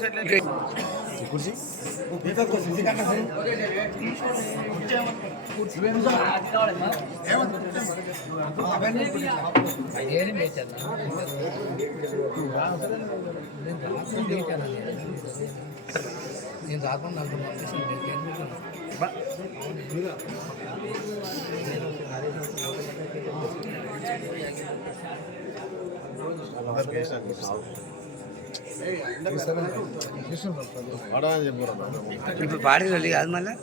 Side నేను రాకుండా అనుకున్నాను ఇప్పుడు పాడి వెళ్ళి కాదు మళ్ళీ?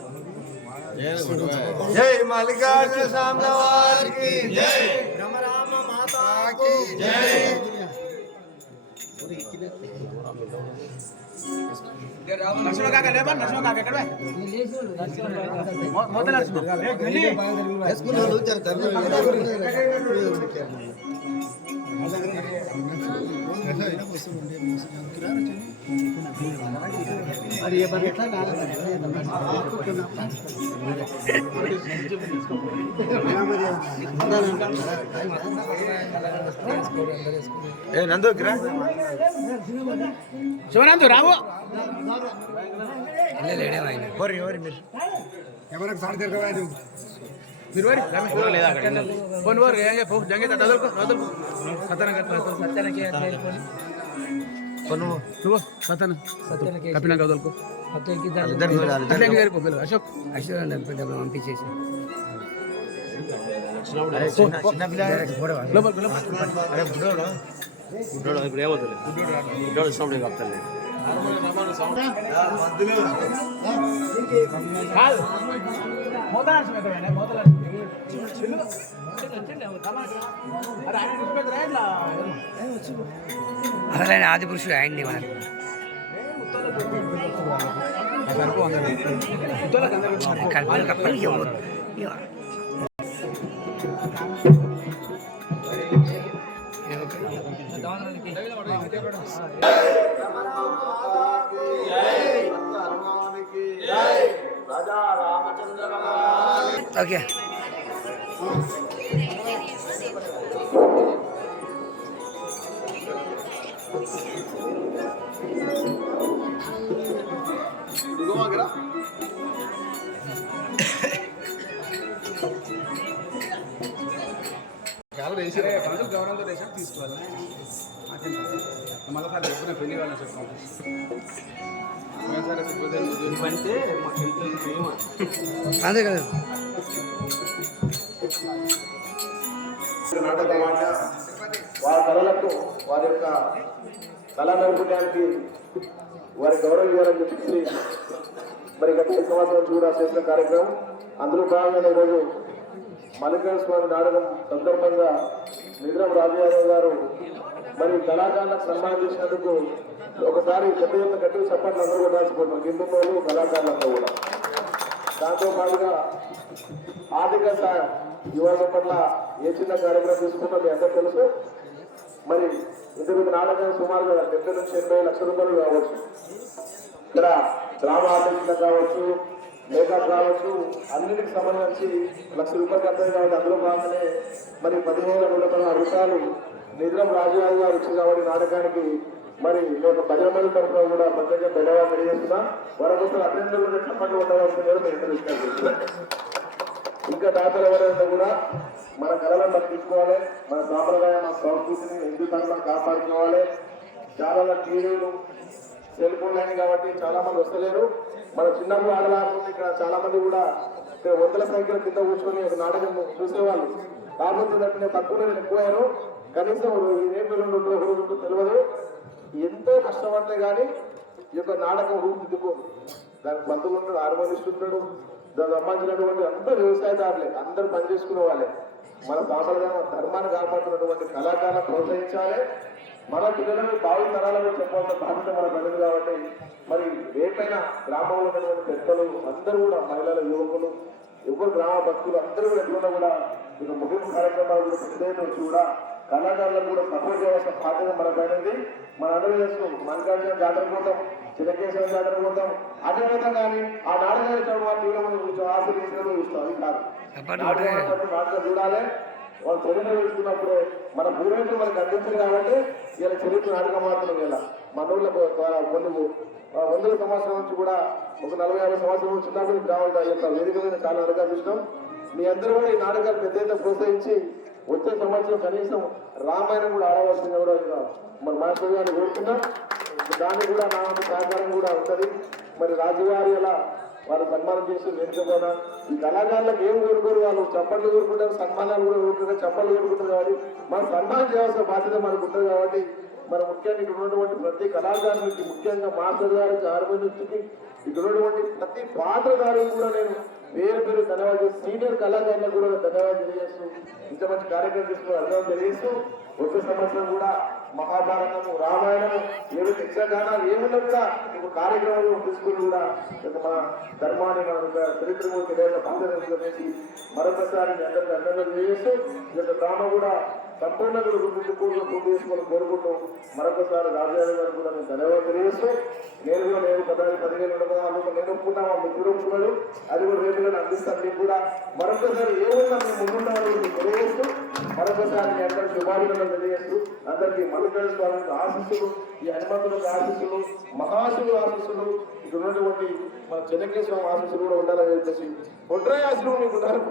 జై మల్లికార్జున స్వామి వారికి జై. రమరామ మాతాకి జై. నరసింహ కాక లేవా నరసింహ కాక ఎక్కడ మొదలు నరసింహ ఏ, గిల్లి. ఏ నందు గిరా. శివనందు రావు. ఓరి ఓరి మీరు. ఎవరికి సార్ తిరగలేదు? మీరు లేదా అక్కడ ఫోన్ చెప్పు జంగేత వదలుకో వదలుకో సతన సత్యానికి నువ్వు సతన అశోక్. పంపించేసి. లోపల లోపల. అరే అసలు ఆయన ఆది పురుషుడు ఆయన్ని మనకు కల్పన కప్పలు ఓకే. గౌరవంతో దేశం తీసుకోవాలి మళ్ళీ సార్ చెప్పిన పెళ్ళి వాళ్ళని చెప్పాలి అంటే మాకు అంతే కదా. నాటకమాట వారి కళలకు వారి యొక్క కళా నైపుణ్యానికి వారి గౌరవం ఇవ్వాలని చెప్పేసి మరి గత సంవత్సరం కూడా చేసిన కార్యక్రమం. అందులో భాగంగా ఈరోజు మల్లికార్జున స్వామి నాటకం సందర్భంగా నిద్రం రాజయాదవ్ గారు మరి కళాకారులకు సన్మానం చేసినందుకు ఒకసారి పెద్ద యొక్క గట్టి చెప్పండి అందరూ కూడా రాసిపోతాం గిందుమోలు కళాకారులంతా కూడా. దాంతో పాటుగా ఆర్థిక సాయం యువత పట్ల ఏ చిన్న కార్యక్రమం తీసుకున్నా మీ అందరూ తెలుసు. మరి ఇద్దరు నాలుగు సుమారుగా డెబ్బై నుంచి ఎనభై లక్షల రూపాయలు కావచ్చు. ఇక్కడ గ్రామ ఆర్థిక కావచ్చు మేకప్ కావచ్చు అన్నిటికి సంబంధించి లక్ష రూపాయలు కట్టారు కాబట్టి అందులో భాగంగానే మరి పదిహేను వేల నూట పదహారు రూపాయలు నిద్రం రాజుగారు గారు ఇచ్చింది కాబట్టి నాటకానికి. మరి నేను ప్రజల మంది తరఫున కూడా ప్రత్యేక ధన్యవాదాలు తెలియజేస్తున్నా. వారి అటెండర్ కూడా చెప్పండి ఉండవలసిందని మీరు ఇంటర్ ఇంకా దాతలు ఎవరైనా కూడా మన కళలను పట్టించుకోవాలి మన సాంప్రదాయ మన సంస్కృతిని హిందూ కాపాడుకోవాలి. చాలా టీవీలు సెల్ ఫోన్ అయినాయి కాబట్టి చాలా మంది వస్తలేరు. మన చిన్నప్పుడు ఆడలాడుతుంది ఇక్కడ చాలా మంది కూడా వందల సంఖ్యలో కింద కూర్చొని ఒక నాటకం చూసేవాళ్ళు. కాకపోతే నేను తక్కువ నేను ఎక్కువయ్యాను కనీసం ఏ పిల్లలు రోజు ఉంటుందో తెలియదు. ఎంతో కష్టపడితే కానీ ఈ యొక్క నాటకం రూపుదిద్దుకోదు దానికి బంధువులు ఉంటాడు హార్మోనిస్ట్ దానికి సంబంధించినటువంటి అందరూ వ్యవసాయదారులే అందరూ పని చేసుకునే వాళ్ళే. మన సాంప్రదాయం ధర్మాన్ని కాపాడుతున్నటువంటి కళాకారులను ప్రోత్సహించాలి. మన పిల్లలను భావి తరాలకు చెప్పాల్సిన బాధ్యత మన ప్రజలు కాబట్టి మరి రేపైన గ్రామంలో ఉన్నటువంటి పెద్దలు అందరూ కూడా మహిళల యువకులు ఎవరు గ్రామ భక్తులు అందరూ కూడా ఎట్లున్నా కూడా ఇక ముగింపు కార్యక్రమాలు కూడా పెద్ద కూడా కళాకారులకు కూడా సపోర్ట్ చేయాల్సిన బాధ్యత మన పైన ఉంది మన చేస్తూ మల్లికార్జున జాతర పోతాం చిలకేశ్వర జాతర పోతాం. అదే పోతాం కానీ ఆ నాటకాలు వాళ్ళు తీవ్ర మనం చూస్తాం ఆశీర్వదించడం చూస్తాం అది కాదు. నాటకం చూడాలి. వాళ్ళు తెలుగులో వేసుకున్నప్పుడు మన పూర్వీకులు మనకు అందించారు కాబట్టి ఇలా చరిత్ర నాటకం మాత్రం ఇలా. మన ఊళ్ళో కొన్ని వందల సంవత్సరాల నుంచి కూడా ఒక నలభై యాభై సంవత్సరాల నుంచి చిన్నప్పటి గ్రామాల యొక్క వేదిక మీద చాలా నాటకాలు చూసినాం మీ అందరూ కూడా ఈ నాటకాలు పెద్ద ప్రోత్సహించి వచ్చే సంవత్సరం కనీసం రామాయణం కూడా ఆడవలసింది కూడా మరి మాస్టర్ గారిని కోరుతున్నాం దానికి కూడా నా సహకారం కూడా ఉంటుంది. మరి రాజుగారి ఎలా వారు సన్మానం చేసి నేర్చుకోనా ఈ కళాకారులకు ఏం కోరుకోరు వాళ్ళు? చప్పట్లు కోరుకుంటారు సన్మానాలు కూడా కోరుకుంటారు చప్పట్లు కోరుకుంటారు కాబట్టి మనం సన్మానం చేయాల్సిన బాధ్యత మనకు ఉంటుంది కాబట్టి మరి ముఖ్యంగా ఇక్కడ ఉన్నటువంటి ప్రతి కళాకారునికి ముఖ్యంగా మాస్టర్ గారికి ఆర్మీ వచ్చి ఇక్కడ ప్రతి పాత్రధారులు కూడా నేను పేరు పేరు ధన్యవాదాలు సీనియర్ కళాకారులకు కూడా ధన్యవాదాలు తెలియజేస్తూ ఇంత మంచి కార్యక్రమం తీసుకుని అర్థం తెలియజేస్తూ వచ్చే సంవత్సరం కూడా మహాభారతము రామాయణము ఏమి యక్షగానాలు ఏమున్నా కూడా ఒక కార్యక్రమంలో తీసుకుని కూడా ఒక మన ధర్మాన్ని మన చరిత్రము తెలియక బాధ్యతలు మరొకసారి మీ అందరికీ అందంగా తెలియజేస్తూ ఈ యొక్క డ్రామా కూడా సంపూర్ణంగా గుర్తుంచుకోవడం పూర్తి కోరుకుంటూ మరొకసారి రాజారావు గారు కూడా నేను ధన్యవాదాలు తెలియజేస్తూ నేను కూడా నేను పదహారు పదిహేను ఉండగా నేను ఒప్పుకున్నా ఆ మిత్రుడు ఒప్పుకున్నాడు. అది కూడా రేపు నేను అందిస్తాను మీకు కూడా. మరొకసారి ఏమున్నా మేము ముందున్నామని మీకు తెలియజేస్తూ మరొకసారి మీ అందరికీ శుభాభినందనలు తెలియజేస్తూ అందరికీ మల్లికార్జున స్వామికి ఆశిస్సులు ఈ హనుమంతులకు ఆశిస్సులు మహాశివుడు ఆశిస్సులు ఇక్కడ ఉన్నటువంటి మన చెన్నకేశ్వర స్వామి ఆశీస్సులు కూడా ఉండాలని చెప్పేసి ఒట్రాయి ఆశీస్సులు మీకు ఉండాలని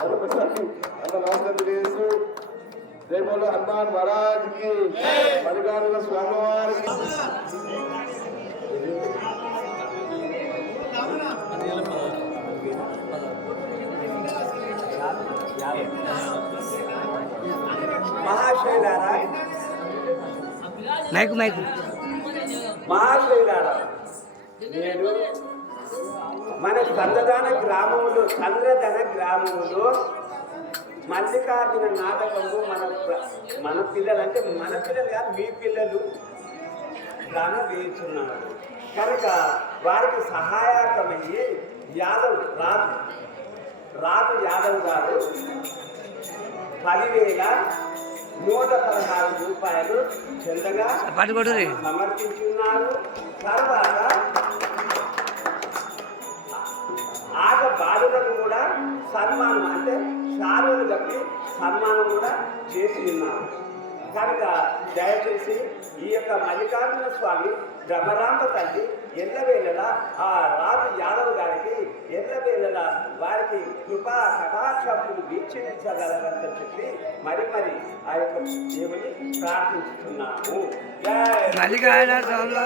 మరొకసారి అంత నమస్కారం తెలియజేస్తూ హనుమాన్ మహారాజ్కి మల్లికార్జున స్వామి వారికి మహాశైలారా? Mike mike. మహాశైలారా? నేడు మన చంద్రదాన గ్రామంలో చంద్రధన గ్రామంలో మల్లికార్జున నాటకము మన మన పిల్లలు అంటే మన పిల్లలు కాదు మీ పిల్లలు గాన వేస్తున్నారు కనుక వారికి సహాయకమయ్యి యాదవ్ రాజు రాజు యాదవ్ గారు పదివేల నూట పదహారు రూపాయలు చెందగా సమర్పించున్నారు. తర్వాత ఆట బాలులకు కూడా సన్మానం అంటే శాలువలు కప్పి సన్మానం కూడా చేసి ఉన్నారు కనుక దయచేసి ఈ యొక్క మల్లికార్జున స్వామి బ్రహ్మరాంబ తల్లి ఎల్లవేళలా ఆ రాజు యాదవ్ గారికి ఎల్లవేళలా వారికి కృపా కటాక్షములు వీక్షించగలరని చెప్పి మరి మరి ఆ యొక్క దేవుని ప్రార్థించుతున్నాము మల్లికార్జున.